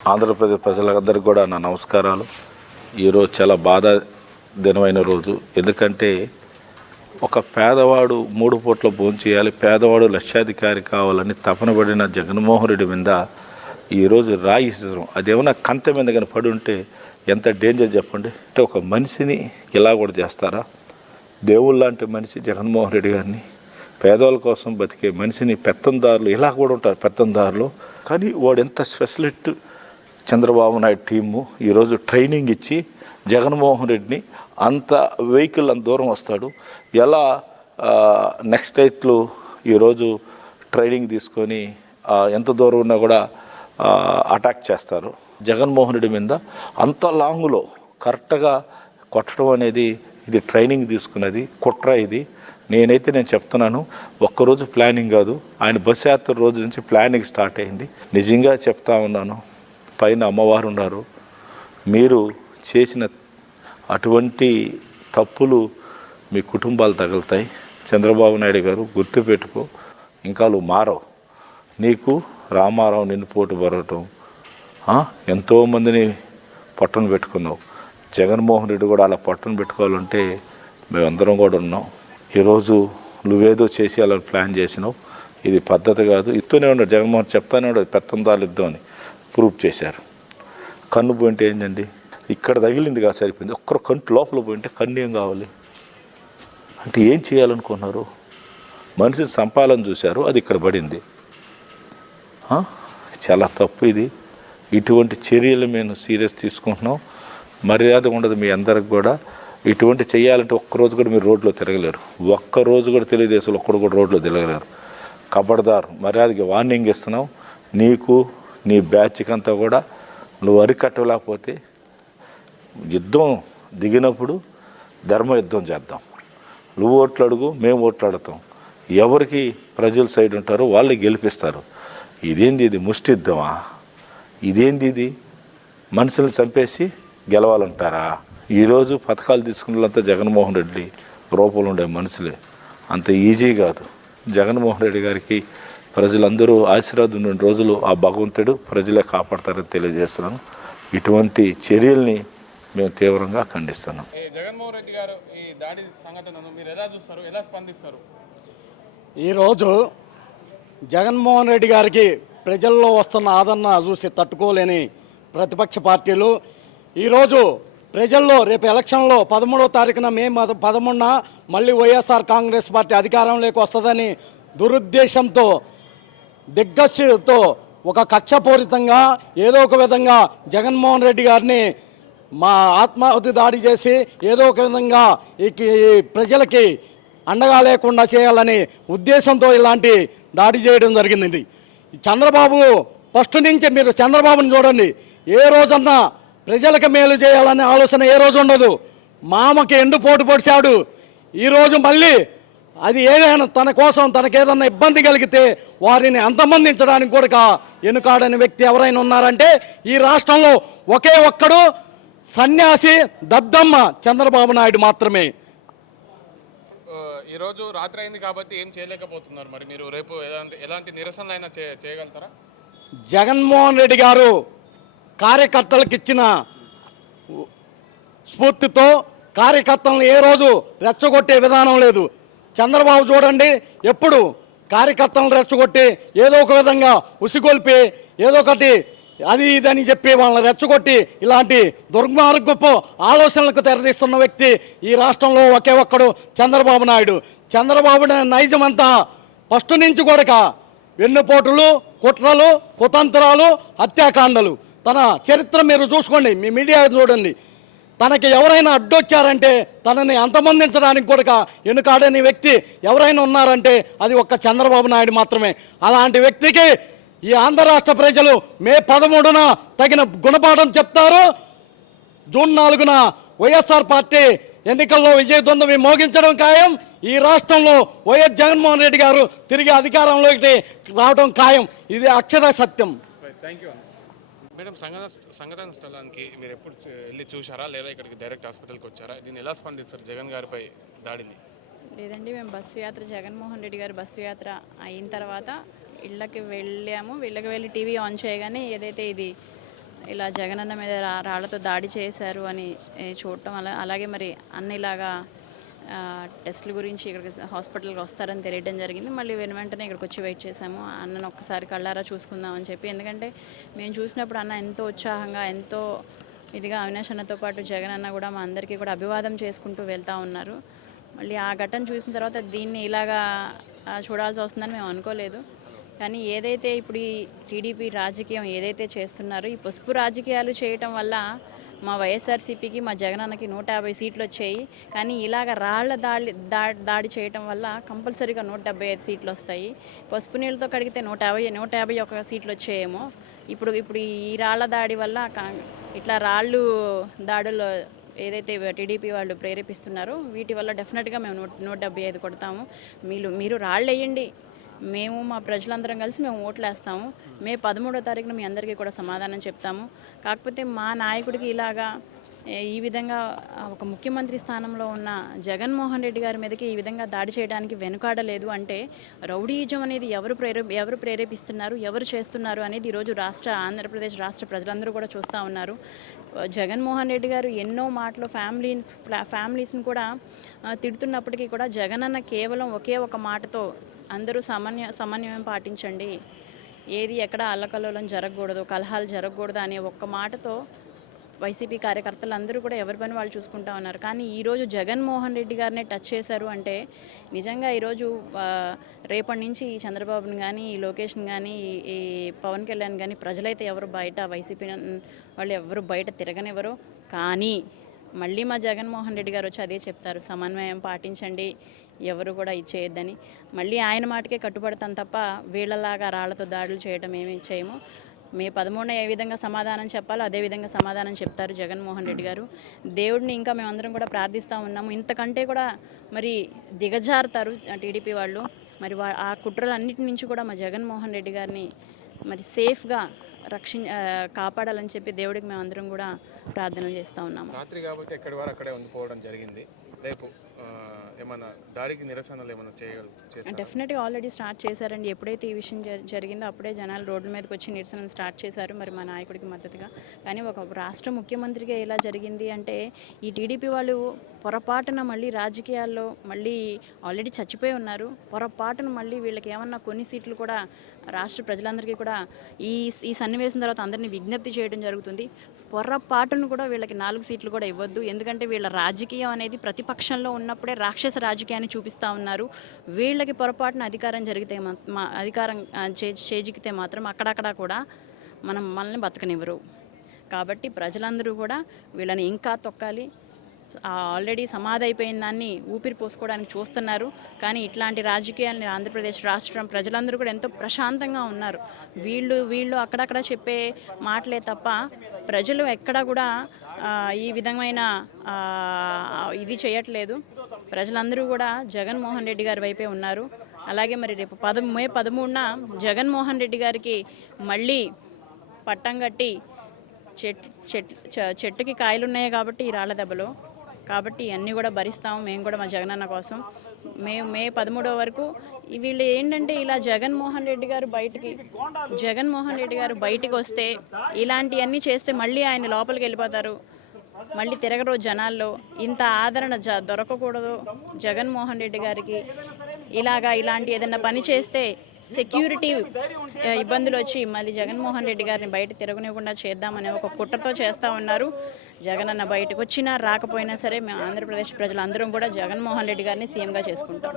ఆంధ్రప్రదేశ్ ప్రజలందరికీ కూడా నా నమస్కారాలు. ఈరోజు చాలా బాధ దినమైన రోజు. ఎందుకంటే ఒక పేదవాడు మూడు పూట్ల భోంచేయాలి పేదవాడు లక్షాధికారి కావాలని తపన పడిన జగన్మోహన్ రెడ్డి మీద ఈరోజు రాయి ఇసరం అదేమన్నా కంత మీద కానీ పడి ఉంటే ఎంత డేంజర్ చెప్పండి? అంటే ఒక మనిషిని ఇలా కూడా చేస్తారా? దేవుళ్ళ లాంటి మనిషి జగన్మోహన్ రెడ్డి గారిని పేదవాళ్ళ కోసం బతికే మనిషిని పెత్తందారులు ఇలా కూడా ఉంటారు పెత్తందారులు. కానీ వాడు ఎంత స్పెషలిస్ట్ చంద్రబాబు నాయుడు టీము ఈరోజు ట్రైనింగ్ ఇచ్చి జగన్మోహన్ రెడ్డిని అంత వెహికల్ అంత దూరం వస్తాడు. ఎలా నెక్స్ట్ డేట్లు ఈరోజు ట్రైనింగ్ తీసుకొని ఎంత దూరం ఉన్నా కూడా అటాక్ చేస్తారు. జగన్మోహన్ రెడ్డి మీద అంత లాంగ్లో కరెక్ట్గా కొట్టడం అనేది ఇది ట్రైనింగ్ తీసుకున్నది కుట్ర ఇది. నేనైతే నేను చెప్తున్నాను ఒక్కరోజు ప్లానింగ్ కాదు. ఆయన బస్ యాత్ర రోజు నుంచి ప్లానింగ్ స్టార్ట్ అయింది. నిజంగా చెప్తా ఉన్నాను పైన అమ్మవారు ఉన్నారు. మీరు చేసిన అటువంటి తప్పులు మీ కుటుంబాలు తగులుతాయి. చంద్రబాబు నాయుడు గారు గుర్తుపెట్టుకో ఇంకా నువ్వు మారవు. నీకు రామారావు నిన్ను పోటు పరవటం ఎంతోమందిని పట్టున పెట్టుకున్నావు. జగన్మోహన్ రెడ్డి కూడా అలా పట్టున పెట్టుకోవాలంటే మేమందరం కూడా ఉన్నాం. ఈరోజు నువ్వేదో చేసి అలా ప్లాన్ చేసినావు. ఇది పద్ధతి కాదు. ఇస్తూనే ఉన్నాడు జగన్మోహన్ చెప్తానే ఉన్నాడు పెత్తందాలు ఇద్దాం అని ప్రూవ్ చేశారు. కన్ను పోయింటే ఏంటండి? ఇక్కడ తగిలింది కాదు సరిపోయింది. ఒక్కరు కంటి లోపల పోయింటే కన్ను ఏం కావాలి? అంటే ఏం చేయాలనుకున్నారు? మనిషిని సంపాలని చూశారు అది ఇక్కడ పడింది. చాలా తప్పు ఇది. ఇటువంటి చర్యలు మేము సీరియస్ తీసుకుంటున్నాం. మర్యాద ఉండదు మీ అందరికి కూడా. ఇటువంటి చేయాలంటే ఒక్కరోజు కూడా మీరు రోడ్లో తిరగలేరు. ఒక్క రోజు కూడా తెలుగుదేశంలో ఒక్కడు కూడా రోడ్లో తిరగలేరు. కబడ్దార్ మర్యాదకి వార్నింగ్ ఇస్తున్నాం. నీకు నీ బ్యాచ్కి అంతా కూడా నువ్వు అరికట్టలేకపోతే యుద్ధం దిగినప్పుడు ధర్మ యుద్ధం చేద్దాం. నువ్వు ఓట్లు అడుగు మేము ఓట్లు అడుగుతాం ఎవరికి ప్రజల సైడ్ ఉంటారో వాళ్ళే గెలిపిస్తారు. ఇదేంది ఇది ముష్టి యుద్ధమా ఇదేంది ఇది? మనుషుల్ని చంపేసి గెలవాలంటారా? ఈరోజు పథకాలు తీసుకున్నంత జగన్మోహన్ రెడ్డి రూపంలో ఉండే మనుషులే. అంత ఈజీ కాదు. జగన్మోహన్ రెడ్డి గారికి ప్రజలందరూ ఆశీర్వాదం ఉన్న రోజులు ఆ భగవంతుడు ప్రజలే కాపాడతారని తెలియజేస్తున్నాను. ఇటువంటి చర్యల్ని మేము తీవ్రంగా ఖండిస్తున్నాం. ఈ జగన్మోహన్ రెడ్డి గారు ఈ దాడి సంఘటనను మీరు ఎలా చూస్తారు? ఎలా స్పందిస్తారు? ఈరోజు జగన్మోహన్ రెడ్డి గారికి ప్రజల్లో వస్తున్న ఆదరణ చూసి తట్టుకోలేని ప్రతిపక్ష పార్టీలు. ఈరోజు ప్రజల్లో రేపు ఎలక్షన్లో పదమూడవ తారీఖున మే మద పదమూడున మళ్ళీ వైఎస్ఆర్ కాంగ్రెస్ పార్టీ అధికారంలోకి వస్తుందని దురుద్దేశంతో దిగ్గజతో ఒక కక్షపూరితంగా ఏదో ఒక విధంగా జగన్మోహన్ రెడ్డి గారిని మా ఆత్మాహుతి దాడి చేసి ఏదో ఒక విధంగా ఈ ప్రజలకి అండగా లేకుండా చేయాలని ఉద్దేశంతో ఇలాంటి దాడి చేయడం జరిగింది. చంద్రబాబు ఫస్ట్ నుంచి మీరు చంద్రబాబుని చూడండి. ఏ రోజన్నా ప్రజలకు మేలు చేయాలనే ఆలోచన ఏ రోజు ఉండదు. మామకి ఎండు పోటు పొడిచాడు. ఈరోజు మళ్ళీ అది ఏదైనా తన కోసం తనకేదన్నా ఇబ్బంది కలిగితే వారిని అంతమందించడానికి కూడా ఎన్నుకాడని వ్యక్తి ఎవరైనా ఉన్నారంటే ఈ రాష్ట్రంలో ఒకే ఒక్కడు సన్యాసి దద్దమ్మ చంద్రబాబు నాయుడు మాత్రమే. ఆ, ఈ రోజు రాత్రి అయింది కాబట్టి ఏం చేయలేకపోతున్నారు మరి మీరు? రేపు ఎలాంటి ఎలాంటి నిరసన అయినా చేయగలుగుతారా? జగన్మోహన్ రెడ్డి గారు కార్యకర్తలకు ఇచ్చిన స్ఫూర్తితో కార్యకర్తలను ఏ రోజు రెచ్చగొట్టే విధానం లేదు. చంద్రబాబు చూడండి ఎప్పుడు కార్యకర్తలను రెచ్చగొట్టి ఏదో ఒక విధంగా ఉసిగొల్పి ఏదో ఒకటి అది ఇదని చెప్పి వాళ్ళని రెచ్చగొట్టి ఇలాంటి దుర్మార్గపు ఆలోచనలకు తెరదీస్తున్న వ్యక్తి ఈ రాష్ట్రంలో ఒకే ఒక్కడు చంద్రబాబు నాయుడు. చంద్రబాబు నైజమంతా నైజం అంతా ఫస్ట్ నుంచి కూడా వెన్నుపోటులు కుట్రలు కుతంత్రాలు హత్యాకాండలు. తన చరిత్ర మీరు చూసుకోండి మీ మీడియా చూడండి. తనకి ఎవరైనా అడ్డొచ్చారంటే తనని అంతమొందించడానికి కూడా ఎన్నుకాడని వ్యక్తి ఎవరైనా ఉన్నారంటే అది ఒక్క చంద్రబాబు నాయుడు మాత్రమే. అలాంటి వ్యక్తికి ఈ ఆంధ్ర రాష్ట్ర ప్రజలు మే పదమూడున తగిన గుణపాఠం చెప్తారు. జూన్ నాలుగున వైఎస్ఆర్ పార్టీ ఎన్నికల్లో విజయదుందమి మోగించడం ఖాయం. ఈ రాష్ట్రంలో వైఎస్ జగన్మోహన్ రెడ్డి గారు తిరిగి అధికారంలోకి రావడం ఖాయం. ఇది అక్షర సత్యం. థ్యాంక్ యూ మేడం సంఘటన సంఘటన స్థలానికి మీరు ఎప్పుడు వెళ్ళి చూసారా లేదా ఇక్కడికి డైరెక్ట్ హాస్పిటల్కి వచ్చారా? దీన్ని ఎలా స్పందిస్తారు? జగన్ గారిపై దాడిని? లేదండి మేము బస్సు యాత్ర జగన్మోహన్ రెడ్డి గారి బస్సు యాత్ర అయిన తర్వాత ఇళ్ళకి వెళ్ళాము. వీళ్ళకి వెళ్ళి టీవీ ఆన్ చేయగానే ఏదైతే ఇది ఇలా జగనన్న మీద రాళ్ళతో దాడి చేశారు అని చూడటం అలా అలాగే మరి అన్న ఇలాగా టెస్టుల గురించి ఇక్కడికి హాస్పిటల్కి వస్తారని తెలియడం జరిగింది. మళ్ళీ వెను వెంటనే ఇక్కడికి వచ్చి వెయిట్ చేశాము. అన్నను ఒక్కసారి కళ్ళారా చూసుకుందామని చెప్పి. ఎందుకంటే మేము చూసినప్పుడు అన్న ఎంతో ఉత్సాహంగా ఎంతో ఇదిగా అవినాష్ అన్నతో పాటు జగన్ అన్న కూడా మా అందరికీ కూడా అభివాదం చేసుకుంటూ వెళ్తూ ఉన్నారు. మళ్ళీ ఆ ఘటన చూసిన తర్వాత దీన్ని ఇలాగా చూడాల్సి వస్తుందని మేము అనుకోలేదు. కానీ ఏదైతే ఇప్పుడు ఈ టీడీపీ రాజకీయం ఏదైతే చేస్తున్నారో ఈ పసుపు రాజకీయాలు చేయటం వల్ల మా వైఎస్ఆర్సీపీకి మా జగనన్నకి నూట యాభై సీట్లు వచ్చాయి కానీ ఇలాగ రాళ్ళ దాడి దా- దాడి చేయటం వల్ల కంపల్సరీగా నూట డెబ్బై ఐదు సీట్లు వస్తాయి పసుపు నీళ్ళతో కడిగితే నూట యాభై నూట యాభై ఒక సీట్లు వచ్చాయేమో ఇప్పుడు ఇప్పుడు ఈ రాళ్ళ దాడి వల్ల కా- ఇట్లా రాళ్ళు దాడులు ఏదైతే టీడీపీ వాళ్ళు ప్రేరేపిస్తున్నారో వీటి వల్ల డెఫినెట్గా మేము నూట నూట డెబ్బై ఐదు కొడతాము. మీరు మీరు రాళ్ళు వేయండి మేము మా ప్రజలందరం కలిసి మేము ఓట్లేస్తాము. మే పదమూడో తారీఖున మీ అందరికీ కూడా సమాధానం చెప్తాము. కాకపోతే మా నాయకుడికి ఇలాగా ఈ విధంగా ఒక ముఖ్యమంత్రి స్థానంలో ఉన్న జగన్మోహన్ రెడ్డి గారి మీదకి ఈ విధంగా దాడి చేయడానికి వెనుకాడలేదు అంటే రౌడీజం అనేది ఎవరు ప్రేరే ఎవరు ప్రేరేపిస్తున్నారు ఎవరు చేస్తున్నారు అనేది ఈరోజు రాష్ట్ర ఆంధ్రప్రదేశ్ రాష్ట్ర ప్రజలందరూ కూడా చూస్తూ ఉన్నారు. జగన్మోహన్ రెడ్డి గారు ఎన్నో మాటలు ఫ్యామిలీస్ ఫ్యామిలీస్ని కూడా తిడుతున్నప్పటికీ కూడా జగన్ అన్న కేవలం ఒకే ఒక మాటతో అందరూ సమన్య సమన్వయం పాటించండి. ఏది ఎక్కడ అల్లకల్లోలం జరగకూడదు కలహాలు జరగకూడదు అనే ఒక్క మాటతో వైసీపీ కార్యకర్తలు అందరూ కూడా ఎవరి పని వాళ్ళు చూసుకుంటా ఉన్నారు. కానీ ఈరోజు జగన్మోహన్ రెడ్డి గారినే టచ్ చేశారు అంటే నిజంగా ఈరోజు రేపటి నుంచి ఈ చంద్రబాబుని కానీ ఈ లోకేష్ని కానీ ఈ- ఈ పవన్ కళ్యాణ్ కానీ ప్రజలైతే ఎవరు బయట వైసీపీ వాళ్ళు ఎవరు బయట తిరగనివ్వరు. కానీ మళ్ళీ మా జగన్మోహన్ రెడ్డి గారు వచ్చి అదే చెప్తారు సమన్వయం పాటించండి. ఎవరు కూడా ఇచ్చేయద్దని మళ్ళీ ఆయన మాటకే కట్టుబడతాం తప్ప వీళ్ళలాగా రాళ్ళతో దాడులు చేయడం ఏమీ చేయము. మే పదమూడున ఏ విధంగా సమాధానం చెప్పాలో అదే విధంగా సమాధానం చెప్తారు జగన్మోహన్ రెడ్డి గారు. దేవుడిని ఇంకా మేమందరం కూడా ప్రార్థిస్తూ ఉన్నాము. ఇంతకంటే కూడా మరి దిగజారుతారు టీడీపీ వాళ్ళు. మరి వా ఆ కుట్రలన్నిటి నుంచి కూడా మా జగన్మోహన్ రెడ్డి గారిని మరి సేఫ్గా రక్షి కాపాడాలని చెప్పి దేవుడికి మేము అందరం కూడా ప్రార్థనలు చేస్తూ ఉన్నాము. రాత్రి కాబట్టి ఎక్కడి వారు అక్కడే ఉండిపోవడం జరిగింది. రేపు దాడికి నిరసనలు ఏమైనా డెఫినెట్గా ఆల్రెడీ స్టార్ట్ చేశారండి. ఎప్పుడైతే ఈ విషయం జరి- జరిగిందో అప్పుడే జనాలు రోడ్ల మీదకి వచ్చి నిరసనలు స్టార్ట్ చేశారు మరి మా నాయకుడికి మద్దతుగా. కానీ ఒక రాష్ట్ర ముఖ్యమంత్రిగా ఎలా జరిగింది అంటే ఈ టీడీపీ వాళ్ళు పొరపాటున మళ్ళీ రాజకీయాల్లో మళ్ళీ ఆల్రెడీ చచ్చిపోయి ఉన్నారు. పొరపాటున మళ్ళీ వీళ్ళకి ఏమన్నా కొన్ని సీట్లు కూడా రాష్ట్ర ప్రజలందరికీ కూడా ఈ ఈ సన్నివేశం తర్వాత అందరినీ విజ్ఞప్తి చేయడం జరుగుతుంది. పొర్రపాటును కూడా వీళ్ళకి నాలుగు సీట్లు కూడా ఇవ్వద్దు. ఎందుకంటే వీళ్ళ రాజకీయం అనేది ప్రతిపక్షంలో ఉన్నప్పుడే రాక్షస రాజకీయాన్ని చూపిస్తూ ఉన్నారు. వీళ్ళకి పొరపాటున అధికారం జరిగితే మా- అధికారం ఆ, చేజికితే మాత్రం అక్కడక్కడ కూడా మనం మనల్ని బతకనివ్వరు. కాబట్టి ప్రజలందరూ కూడా వీళ్ళని ఇంకా తొక్కాలి. ఆల్రెడీ సమాధి అయిపోయిన దాన్ని ఊపిరి పోసుకోవడానికి చూస్తున్నారు. కానీ ఇట్లాంటి రాజకీయాల్ని ఆంధ్రప్రదేశ్ రాష్ట్రం ప్రజలందరూ కూడా ఎంతో ప్రశాంతంగా ఉన్నారు. వీళ్ళు వీళ్ళు అక్కడక్కడ చెప్పే మాటలే తప్ప ప్రజలు ఎక్కడ కూడా ఈ విధమైన ఇది చేయట్లేదు. ప్రజలందరూ కూడా జగన్మోహన్ రెడ్డి గారి వైపే ఉన్నారు. అలాగే మరి రేపు పద మే పదమూడున జగన్మోహన్ రెడ్డి గారికి మళ్ళీ పట్టం కట్టి చెట్ చెట్ చెట్టుకి కాయలున్నాయి కాబట్టి ఈ రాళ్ళ దెబ్బలు. కాబట్టి ఇవన్నీ కూడా భరిస్తాము మేము కూడా మా జగనన్న కోసం. మే మే పదమూడవ వరకు వీళ్ళు ఏంటంటే ఇలా జగన్మోహన్ రెడ్డి గారు బయటికి జగన్మోహన్ రెడ్డి గారు బయటికి వస్తే ఇలాంటివన్నీ చేస్తే మళ్ళీ ఆయన లోపలికి వెళ్ళిపోతారు. మళ్ళీ తిరగరు జనాల్లో. ఇంత ఆదరణ జ దొరకకూడదు జగన్మోహన్ రెడ్డి గారికి. ఇలాగా ఇలాంటి ఏదైనా పని చేస్తే సెక్యూరిటీ ఇబ్బందులు వచ్చి మళ్ళీ జగన్మోహన్ రెడ్డి గారిని బయట తిరగనివ్వకుండా చేద్దామనే ఒక కుట్రతో చేస్తూ ఉన్నారు. జగన్ అన్న బయటకు వచ్చినా రాకపోయినా సరే మేము ఆంధ్రప్రదేశ్ ప్రజలందరం కూడా జగన్మోహన్ రెడ్డి గారిని సీఎంగా చేసుకుంటాం.